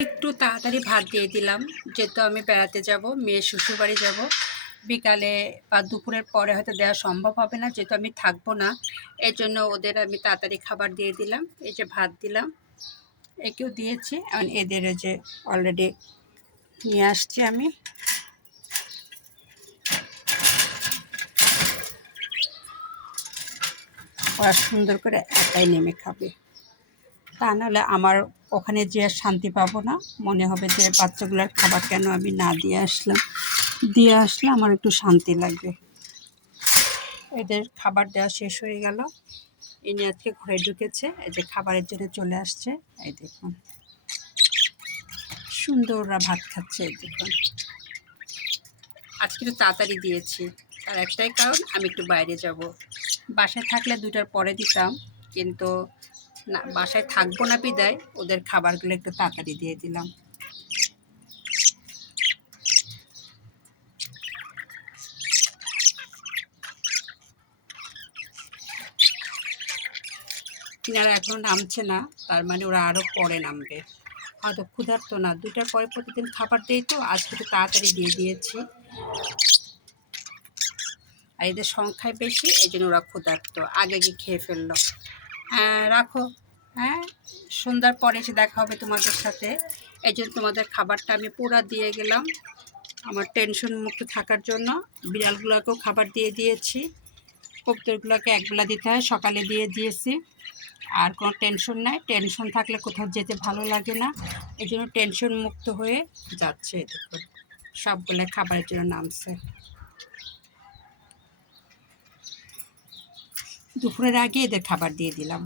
একটু তাড়াতাড়ি ভাত দিয়ে দিলাম, যেহেতু আমি বেড়াতে যাব, মেয়ের শ্বশুরবাড়ি যাব। বিকালে বা দুপুরের পরে হয়তো দেওয়া সম্ভব হবে না, যেহেতু আমি থাকবো না। এই জন্য ওদের আমি তাড়াতাড়ি খাবার দিয়ে দিলাম। এই যে ভাত দিলাম, একেও দিয়েছি। এখন এদের যে অলরেডি নিয়ে আসছি আমি। ওরা সুন্দর করে একাই নেমে খাবে, তা নাহলে আমার ওখানে যে আর শান্তি পাবো না। মনে হবে যে বাচ্চাগুলোর খাবার কেন আমি না দিয়ে আসলাম, দিয়ে আসলে আমার একটু শান্তি লাগবে। এদের খাবার দেওয়া শেষ হয়ে গেল। ইনি আজকে ঘরে ঢুকেছে, এই যে খাবারের জন্য চলে আসছে। এই দেখুন সুন্দর ওরা ভাত খাচ্ছে। এই দেখুন আজকে একটু তাড়াতাড়ি দিয়েছি, তার একটাই কারণ আমি একটু বাইরে যাব। বাসায় থাকলে 2টার পরে দিতাম, কিন্তু না, বাসায় থাকবো না বিদায় ওদের খাবারগুলো একটু তাড়াতাড়ি দিয়ে দিলাম। কিনারা এখনও নামছে না, তার মানে ওরা আরও পরে নামবে। হয়তো ক্ষুধার্ত না, 2টার পরে প্রতিদিন খাবার দেই, তো আজকে একটু তাড়াতাড়ি দিয়ে দিয়েছি। আর এদের সংখ্যায় বেশি, এই জন্য ওরা ক্ষুধার্ত, আগে গিয়ে খেয়ে ফেললো। হ্যাঁ রাখো, হ্যাঁ সন্ধ্যার পরে এসে দেখা হবে তোমাদের সাথে। এই জন্য তোমাদের খাবারটা আমি পুরো দিয়ে গেলাম, আমার টেনশন মুক্ত থাকার জন্য। বিড়ালগুলোকেও খাবার দিয়ে দিয়েছি, কবুতরগুলোকে একবেলা দিতে হয়, সকালে দিয়ে দিয়েছি। আর কোনো টেনশন নাই, টেনশন থাকলে কোথাও যেতে ভালো লাগে না। এই জন্য টেনশন মুক্ত হয়ে যাচ্ছে। দেখুন সবগুলো খাবারের জন্য নামছে। দুপুরের আগে এদের খাবার দিয়ে দিলাম।